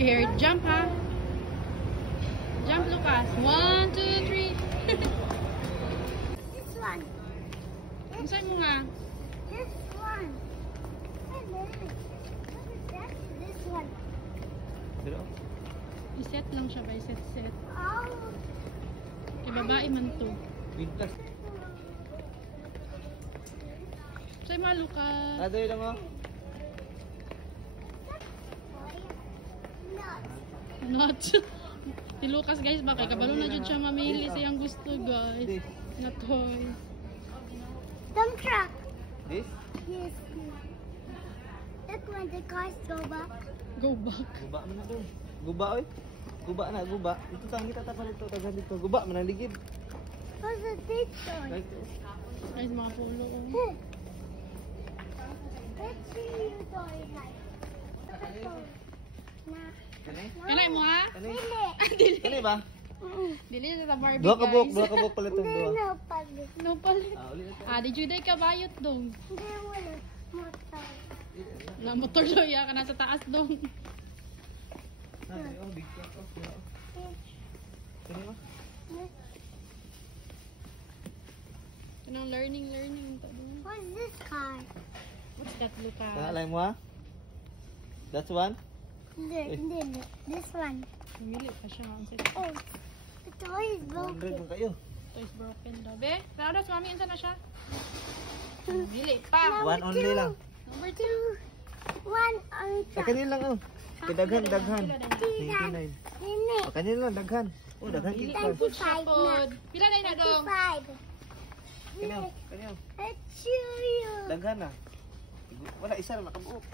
scared. Jump, ha? Jump, Lucas. 1, 2, 3. This one. Saan mo nga? This one. Hey, baby. What is that? This one. Pero, I-set lang siya ba? Set. Oh. Kay babae man to. biglas. Saan mo, Lucas? Adoy lang oh. Not. Si Lucas, guys, baka kabalo na dyan siya mamili sa iyang gusto, guys. Na toy. Dump truck. This? Yes. Look when the cars go back. Go back. Guba man na doon. Guba oy. Guba na, guba. Ito tang kita tapan dito, tagan dito. Guba man ang ligid. What's the this one? Guys, Guys, mga pulo. Oh. Let's see you toy like. Nah. kani? Kanay mo, ha? Kani? Dili. Kani ba? Dili sa Barbie, Dua ka guys. buok pala itong Hindi dua. na pala. No palit. Uli na to. Di juday ka bayot dong. Hindi wala. Motor. Na motor loya ka na sa taas dong. Nani oh, big truck oh. Kani oh. Kanang learning. What's this car? What's that, Lucas? Alay mo ha? That's one? Hindi. This one. Pumili pa siya. Ang set. Oh. The toy is 100 broken. man kayo. Ito is broken daw. Be, Rados, mami, insa na siya? Pumili pa. One only lang. Number 2. One on Sa top. kanila lang oh. Daghan. Hindi. 99. Sa kanila lang daghan. Oh, daghan Pili kita. ang food siya pod. Pila na na dong? 55. Kani oh. Let's show you. Daghan na. Wala isa na nakabuok.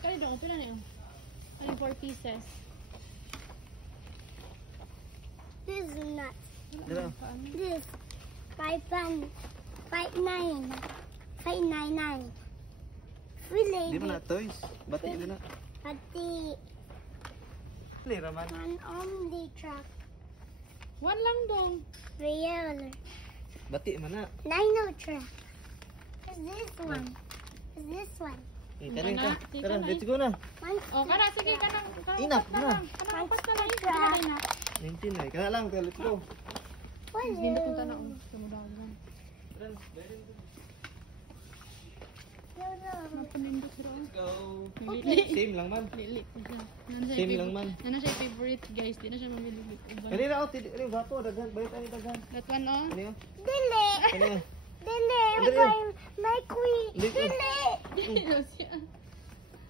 Kani dong, pila na yun? Ano 4 pieces? This is not. Dito. This. 5.9. 5.99. Really? Di mo na toys. Bati din na. Pati. Play raman. One on the truck. One lang dong. Real. Bati man na. Nino truck. What's this one? What's this one? Kani na. ka. Di Tara, ka na let's go na. One Oh, kana sige kanang. Enough na. Kanang upat na lang. Truck. Pila na. 19 na. Kana lang, let's go. What's Hindi ko this? tanong. Sumudaw lang. Napanindo sila. Let's go. Lili. Same lang man. Lili. Same lang man. Nana siya favorite, guys. Di na siya mamili. Kani na oh, ani gapo daghan, bayad ani daghan. That one, oh. Kani oh. Dili. Kani oh. Dili. Dili. My queen. Dili. Dili.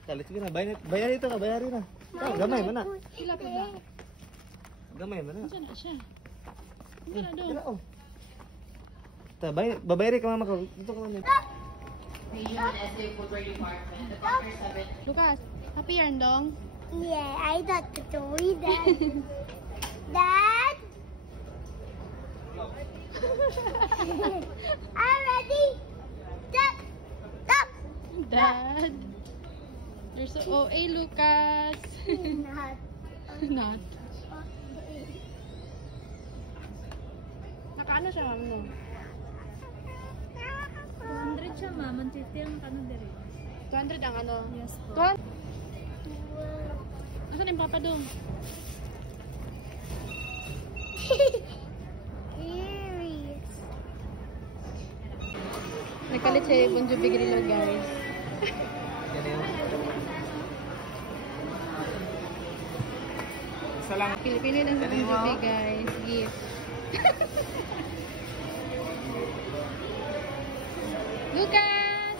Kalit ko na, bayari ito na, bayari na. Ah, gamay man na. Pila pa ba? Gamay man na. Saan na siya? Saan na Kira doon? oh. Ta, babayari ka mama ko. Dito ka man. Lucas, happy yan dong? Yeah, I got the toy, Dad. Dad? I'm ready. Stop. Stop. Dad. You're so OA, Lucas. Not. Not. Nakaano siya, ano? 200 siya, ma'am. Ang city ang ano diri. 200 ang ano? Yes po. 200? Asan yung papa dong? Eerie. Nagkalit siya yung Bon Jovi Grillo, guys. Kani oh. Isa lang. Pili-pili lang sa Bon Jovi, guys. Gift. Lucas!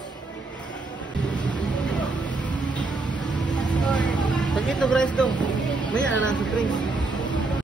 Sakit to guys dong. Maya na sa drinks.